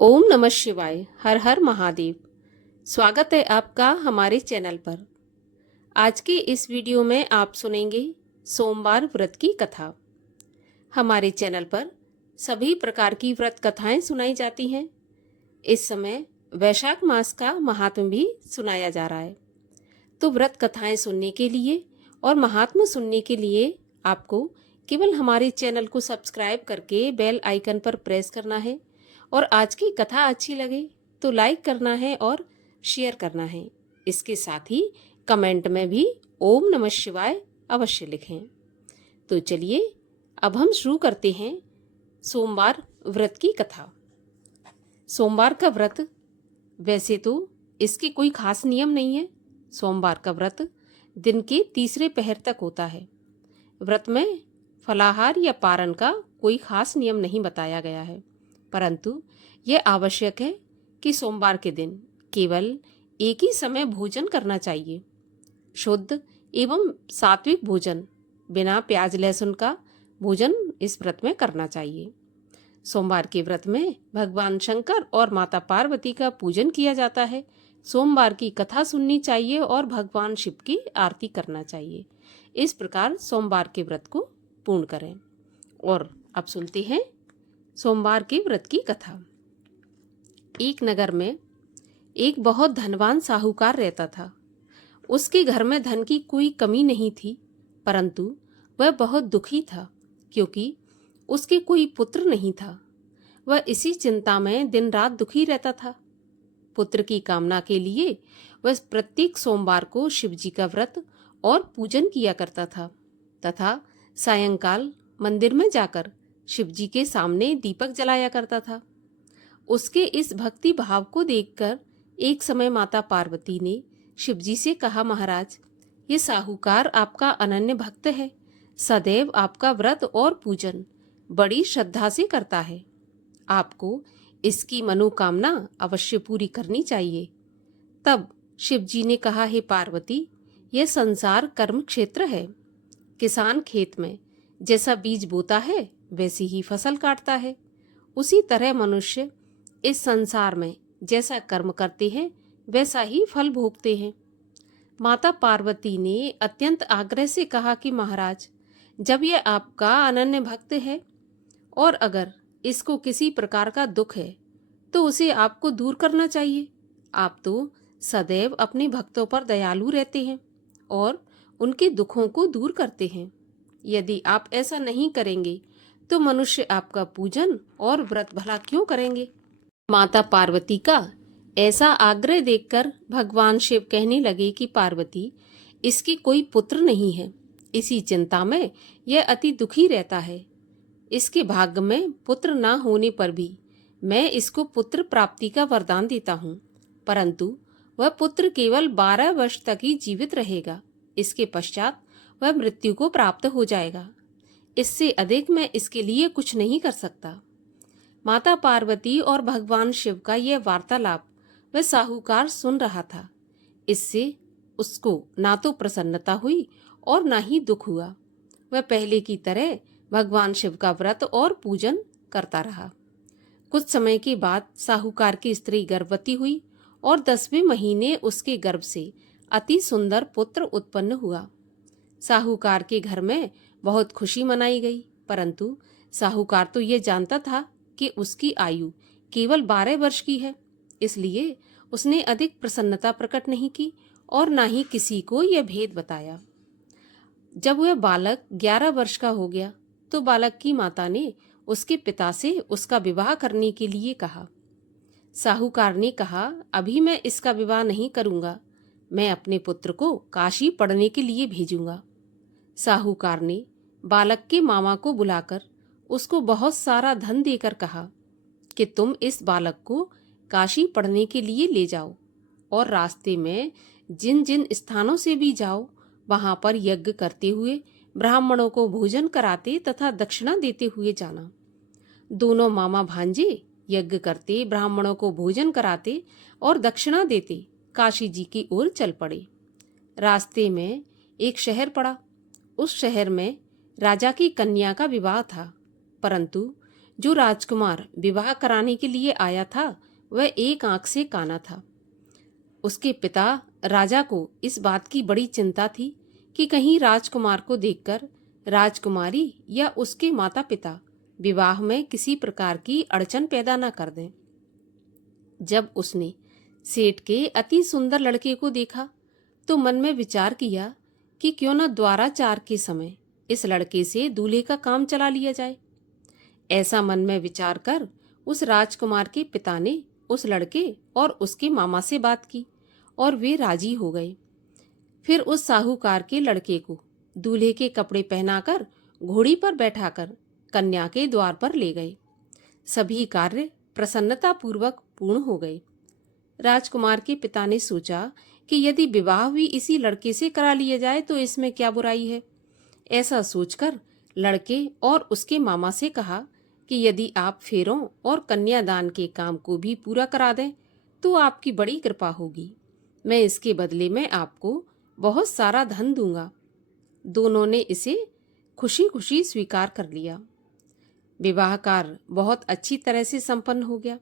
ओम नमः शिवाय। हर हर महादेव। स्वागत है आपका हमारे चैनल पर। आज के इस वीडियो में आप सुनेंगे सोमवार व्रत की कथा। हमारे चैनल पर सभी प्रकार की व्रत कथाएं सुनाई जाती हैं। इस समय वैशाख मास का महात्म्य भी सुनाया जा रहा है। तो व्रत कथाएं सुनने के लिए और महात्म्य सुनने के लिए आपको केवल हमारे चैनल को सब्सक्राइब करके बेल आइकन पर प्रेस करना है और आज की कथा अच्छी लगे तो लाइक करना है और शेयर करना है। इसके साथ ही कमेंट में भी ओम नमः शिवाय अवश्य लिखें। तो चलिए अब हम शुरू करते हैं सोमवार व्रत की कथा। सोमवार का व्रत वैसे तो इसके कोई खास नियम नहीं है। सोमवार का व्रत दिन के तीसरे पहर तक होता है। व्रत में फलाहार या पारण का कोई खास नियम नहीं बताया गया है, परंतु यह आवश्यक है कि सोमवार के दिन केवल एक ही समय भोजन करना चाहिए। शुद्ध एवं सात्विक भोजन बिना प्याज लहसुन का भोजन इस व्रत में करना चाहिए। सोमवार के व्रत में भगवान शंकर और माता पार्वती का पूजन किया जाता है। सोमवार की कथा सुननी चाहिए और भगवान शिव की आरती करना चाहिए। इस प्रकार सोमवार के व्रत को पूर्ण करें। और अब सुनते हैं सोमवार के व्रत की कथा। एक नगर में एक बहुत धनवान साहूकार रहता था। उसके घर में धन की कोई कमी नहीं थी, परंतु वह बहुत दुखी था क्योंकि उसके कोई पुत्र नहीं था। वह इसी चिंता में दिन रात दुखी रहता था। पुत्र की कामना के लिए वह प्रत्येक सोमवार को शिव जी का व्रत और पूजन किया करता था तथा सायंकाल मंदिर में जाकर शिव जी के सामने दीपक जलाया करता था। उसके इस भक्ति भाव को देखकर एक समय माता पार्वती ने शिव जी से कहा, महाराज, ये साहूकार आपका अनन्य भक्त है, सदैव आपका व्रत और पूजन बड़ी श्रद्धा से करता है। आपको इसकी मनोकामना अवश्य पूरी करनी चाहिए। तब शिव जी ने कहा, हे पार्वती, यह संसार कर्म क्षेत्र है। किसान खेत में जैसा बीज बोता है वैसी ही फसल काटता है। उसी तरह मनुष्य इस संसार में जैसा कर्म करते हैं वैसा ही फल भोगते हैं। माता पार्वती ने अत्यंत आग्रह से कहा कि महाराज, जब यह आपका अनन्य भक्त है और अगर इसको किसी प्रकार का दुख है तो उसे आपको दूर करना चाहिए। आप तो सदैव अपने भक्तों पर दयालु रहते हैं और उनके दुखों को दूर करते हैं। यदि आप ऐसा नहीं करेंगे तो मनुष्य आपका पूजन और व्रत भला क्यों करेंगे। माता पार्वती का ऐसा आग्रह देखकर भगवान शिव कहने लगे कि पार्वती, इसकी कोई पुत्र नहीं है। इसी चिंता में यह अति दुखी रहता है। इसके भाग्य में पुत्र न होने पर भी मैं इसको पुत्र प्राप्ति का वरदान देता हूँ, परंतु वह पुत्र केवल 12 वर्ष तक ही जीवित रहेगा। इसके पश्चात वह मृत्यु को प्राप्त हो जाएगा। इससे अधिक मैं इसके लिए कुछ नहीं कर सकता। माता पार्वती और भगवान शिव का यह वार्तालाप वह साहूकार सुन रहा था। इससे उसको ना तो प्रसन्नता हुई और ना ही दुख हुआ। वह पहले की तरह भगवान शिव का व्रत और पूजन करता रहा। कुछ समय के बाद साहूकार की स्त्री गर्भवती हुई और 10वें महीने उसके गर्भ से अति सुंदर पुत्र उत्पन्न हुआ। साहूकार के घर में बहुत खुशी मनाई गई, परंतु साहूकार तो ये जानता था कि उसकी आयु केवल 12 वर्ष की है, इसलिए उसने अधिक प्रसन्नता प्रकट नहीं की और ना ही किसी को यह भेद बताया। जब वह बालक 11 वर्ष का हो गया तो बालक की माता ने उसके पिता से उसका विवाह करने के लिए कहा। साहूकार ने कहा, अभी मैं इसका विवाह नहीं करूंगा, मैं अपने पुत्र को काशी पढ़ने के लिए भेजूंगा। साहूकार ने बालक के मामा को बुलाकर उसको बहुत सारा धन देकर कहा कि तुम इस बालक को काशी पढ़ने के लिए ले जाओ और रास्ते में जिन जिन स्थानों से भी जाओ वहां पर यज्ञ करते हुए ब्राह्मणों को भोजन कराते तथा दक्षिणा देते हुए जाना। दोनों मामा भांजे यज्ञ करते, ब्राह्मणों को भोजन कराते और दक्षिणा देते काशी जी की ओर चल पड़े। रास्ते में एक शहर पड़ा। उस शहर में राजा की कन्या का विवाह था, परंतु जो राजकुमार विवाह कराने के लिए आया था वह एक आंख से काना था। उसके पिता राजा को इस बात की बड़ी चिंता थी कि कहीं राजकुमार को देखकर राजकुमारी या उसके माता पिता विवाह में किसी प्रकार की अड़चन पैदा न कर दें। जब उसने सेठ के अति सुंदर लड़के को देखा तो मन में विचार किया कि क्यों न द्वाराचार के समय इस लड़के से दूल्हे का काम चला लिया जाए। ऐसा मन में विचार कर उस राजकुमार के पिता ने उस लड़के और उसके मामा से बात की और वे राजी हो गए। फिर उस साहूकार के लड़के को दूल्हे के कपड़े पहनाकर घोड़ी पर बैठाकर कन्या के द्वार पर ले गए। सभी कार्य प्रसन्नतापूर्वक पूर्ण हो गए। राजकुमार के पिता ने सोचा कि यदि विवाह भी इसी लड़के से करा लिया जाए तो इसमें क्या बुराई है। ऐसा सोचकर लड़के और उसके मामा से कहा कि यदि आप फेरों और कन्यादान के काम को भी पूरा करा दें तो आपकी बड़ी कृपा होगी। मैं इसके बदले में आपको बहुत सारा धन दूंगा। दोनों ने इसे खुशी खुशी स्वीकार कर लिया। विवाह कार्य बहुत अच्छी तरह से संपन्न हो गया।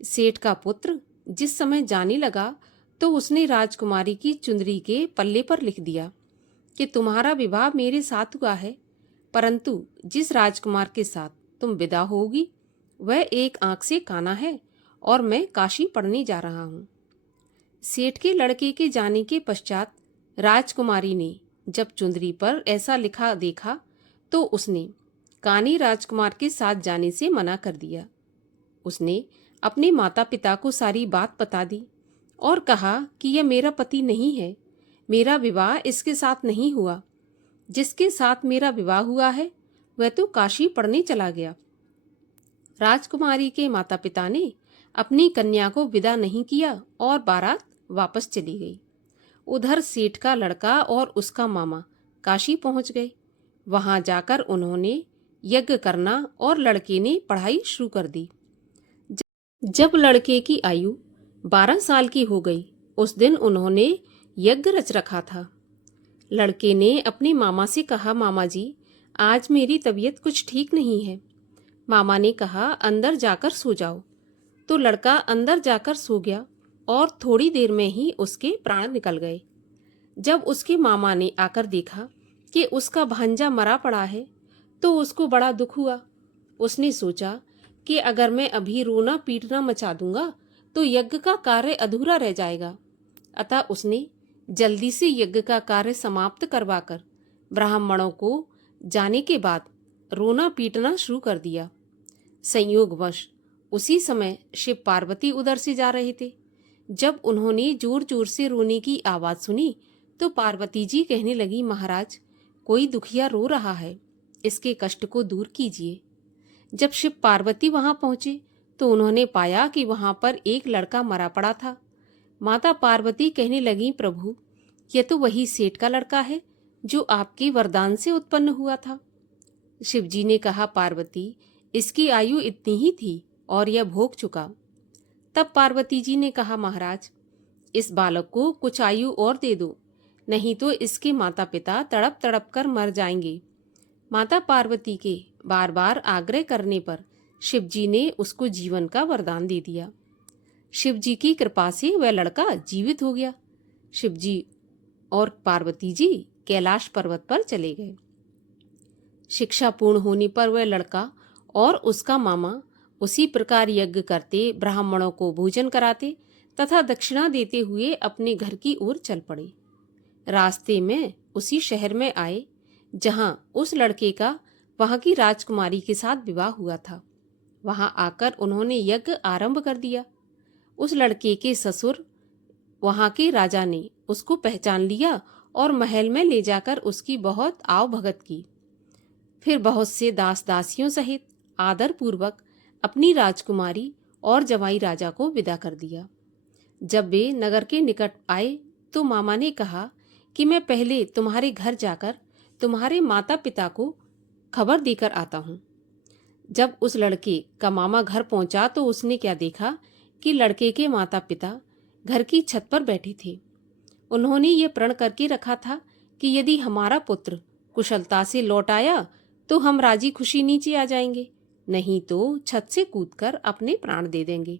सेठ का पुत्र जिस समय जाने लगा तो उसने राजकुमारी की चुंदरी के पल्ले पर लिख दिया कि तुम्हारा विवाह मेरे साथ हुआ है, परंतु जिस राजकुमार के साथ तुम विदा होगी वह एक आंख से काना है और मैं काशी पढ़ने जा रहा हूँ। सेठ के लड़के के जाने के पश्चात राजकुमारी ने जब चुंदरी पर ऐसा लिखा देखा तो उसने कानी राजकुमार के साथ जाने से मना कर दिया। उसने अपने माता पिता को सारी बात बता दी और कहा कि यह मेरा पति नहीं है, मेरा विवाह इसके साथ नहीं हुआ। जिसके साथ मेरा विवाह हुआ है वह तो काशी पढ़ने चला गया। राजकुमारी के माता पिता ने अपनी कन्या को विदा नहीं किया और बारात वापस चली गई। उधर सेठ का लड़का और उसका मामा काशी पहुंच गए। वहां जाकर उन्होंने यज्ञ करना और लड़के ने पढ़ाई शुरू कर दी। जब लड़के की आयु 12 साल की हो गई उस दिन उन्होंने यज्ञ रच रखा था। लड़के ने अपने मामा से कहा, मामा जी आज मेरी तबीयत कुछ ठीक नहीं है। मामा ने कहा अंदर जाकर सो जाओ। तो लड़का अंदर जाकर सो गया और थोड़ी देर में ही उसके प्राण निकल गए। जब उसके मामा ने आकर देखा कि उसका भांजा मरा पड़ा है तो उसको बड़ा दुख हुआ। उसने सोचा कि अगर मैं अभी रोना पीटना मचा दूंगा तो यज्ञ का कार्य अधूरा रह जाएगा। अतः उसने जल्दी से यज्ञ का कार्य समाप्त करवाकर ब्राह्मणों को जाने के बाद रोना पीटना शुरू कर दिया। संयोगवश उसी समय शिव पार्वती उधर से जा रहे थे। जब उन्होंने जोर जोर से रोने की आवाज सुनी तो पार्वती जी कहने लगी, महाराज कोई दुखिया रो रहा है, इसके कष्ट को दूर कीजिए। जब शिव पार्वती वहां पहुंचे तो उन्होंने पाया कि वहां पर एक लड़का मरा पड़ा था। माता पार्वती कहने लगी, प्रभु यह तो वही सेठ का लड़का है जो आपके वरदान से उत्पन्न हुआ था। शिव जी ने कहा, पार्वती इसकी आयु इतनी ही थी और यह भोग चुका। तब पार्वती जी ने कहा, महाराज इस बालक को कुछ आयु और दे दो, नहीं तो इसके माता पिता तड़प तड़प कर मर जाएंगे। माता पार्वती के बार बार आग्रह करने पर शिव जी ने उसको जीवन का वरदान दे दिया। शिव जी की कृपा से वह लड़का जीवित हो गया। शिव जी और पार्वती जी कैलाश पर्वत पर चले गए। शिक्षा पूर्ण होने पर वह लड़का और उसका मामा उसी प्रकार यज्ञ करते, ब्राह्मणों को भोजन कराते तथा दक्षिणा देते हुए अपने घर की ओर चल पड़े। रास्ते में उसी शहर में आए जहां उस लड़के का वहां की राजकुमारी के साथ विवाह हुआ था। वहां आकर उन्होंने यज्ञ आरंभ कर दिया। उस लड़के के ससुर वहां के राजा ने उसको पहचान लिया और महल में ले जाकर उसकी बहुत आव भगत की। फिर बहुत से दास दासियों सहित आदर पूर्वक अपनी राजकुमारी और जवाई राजा को विदा कर दिया। जब वे नगर के निकट आए तो मामा ने कहा कि मैं पहले तुम्हारे घर जाकर तुम्हारे माता पिता को खबर देकर आता हूँ। जब उस लड़के का मामा घर पहुंचा तो उसने क्या देखा कि लड़के के माता पिता घर की छत पर बैठे थे। उन्होंने ये प्रण करके रखा था कि यदि हमारा पुत्र कुशलता से लौट आया तो हम राजी खुशी नीचे आ जाएंगे, नहीं तो छत से कूदकर अपने प्राण दे देंगे।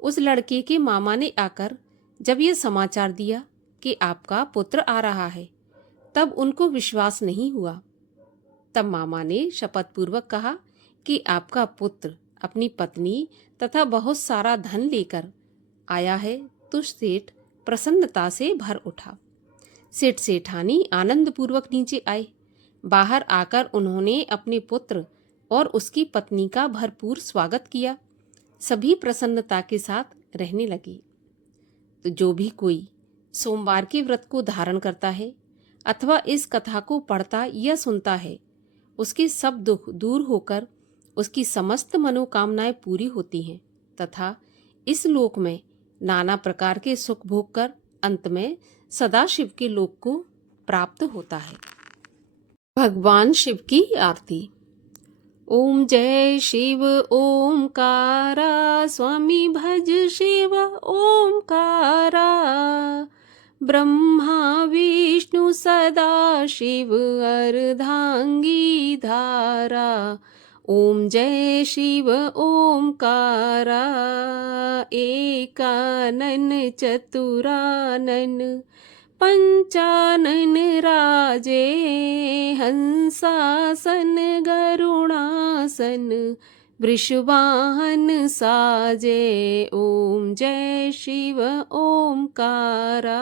उस लड़के के मामा ने आकर जब यह समाचार दिया कि आपका पुत्र आ रहा है, तब उनको विश्वास नहीं हुआ। तब मामा ने शपथपूर्वक कहा कि आपका पुत्र अपनी पत्नी तथा बहुत सारा धन लेकर आया है। तो सेठ प्रसन्नता से भर उठा। सेठ सेठानी आनंदपूर्वक नीचे आए। बाहर आकर उन्होंने अपने पुत्र और उसकी पत्नी का भरपूर स्वागत किया। सभी प्रसन्नता के साथ रहने लगे। तो जो भी कोई सोमवार के व्रत को धारण करता है अथवा इस कथा को पढ़ता या सुनता है, उसके सब दुख दूर होकर उसकी समस्त मनोकामनाएं पूरी होती हैं तथा इस लोक में नाना प्रकार के सुख भोग कर अंत में सदाशिव के लोक को प्राप्त होता है। भगवान शिव की आरती। ओम जय शिव ओमकारा, स्वामी भज शिव ओमकारा। ब्रह्मा विष्णु सदा शिव अर्धांगी धारा। ओम जय शिव ओमकारा, एकानन चतुरानन पंचानन राजे। हंसासन गरुणासन वृषवाहन साजे। ओम जय शिव ओमकारा।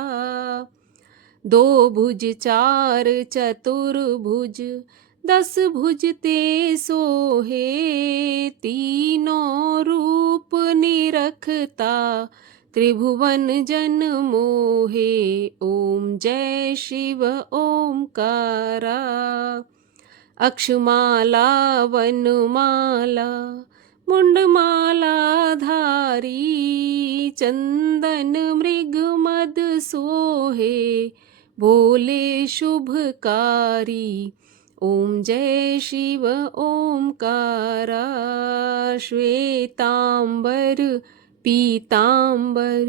दो भुज चार चतुर्भुज, 10 भुज ते सोहे। तीनों रूप निरखता, त्रिभुवन जन मोहे। ओम जय शिव ओमकारा। अक्षमाला वनमाला मुंडमाला धारी। चंदन मृग मद सोहे, भोले शुभकारी। ओम जय शिव ओमकारा। श्वेतांबर पीतांबर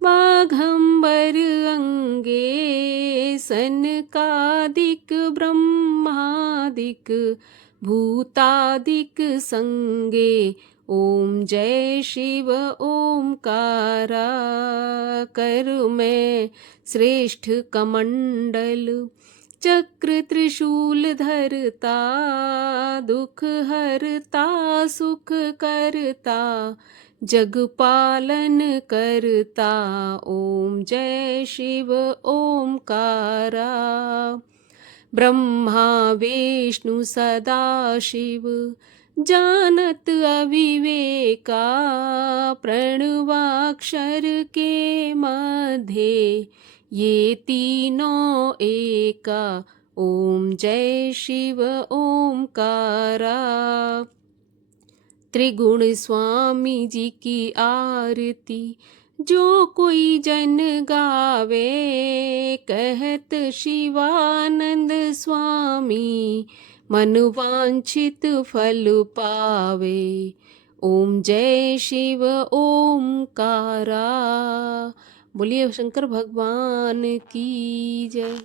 बाघंबर अंगे। सनकादिक ब्रह्मादिक भूतादिक संगे। ओम जय शिव ओमकारा। कर में श्रेष्ठ कमंडल, चक्र त्रिशूल धरता। दुख हरता सुख करता, जग पालन करता। ओम जय शिव ओमकारा। ब्रह्मा विष्णु सदा शिव, जानत अविवेका। प्रणवाक्षर के मध्य, ये तीनों एका। ओम जय शिव ओमकारा। त्रिगुण स्वामी जी की आरती, जो कोई जन गावे। कहत शिवानंद स्वामी, मन वांछित फल पावे। ओम जय शिव ओमकारा। बोलिए शंकर भगवान की जय।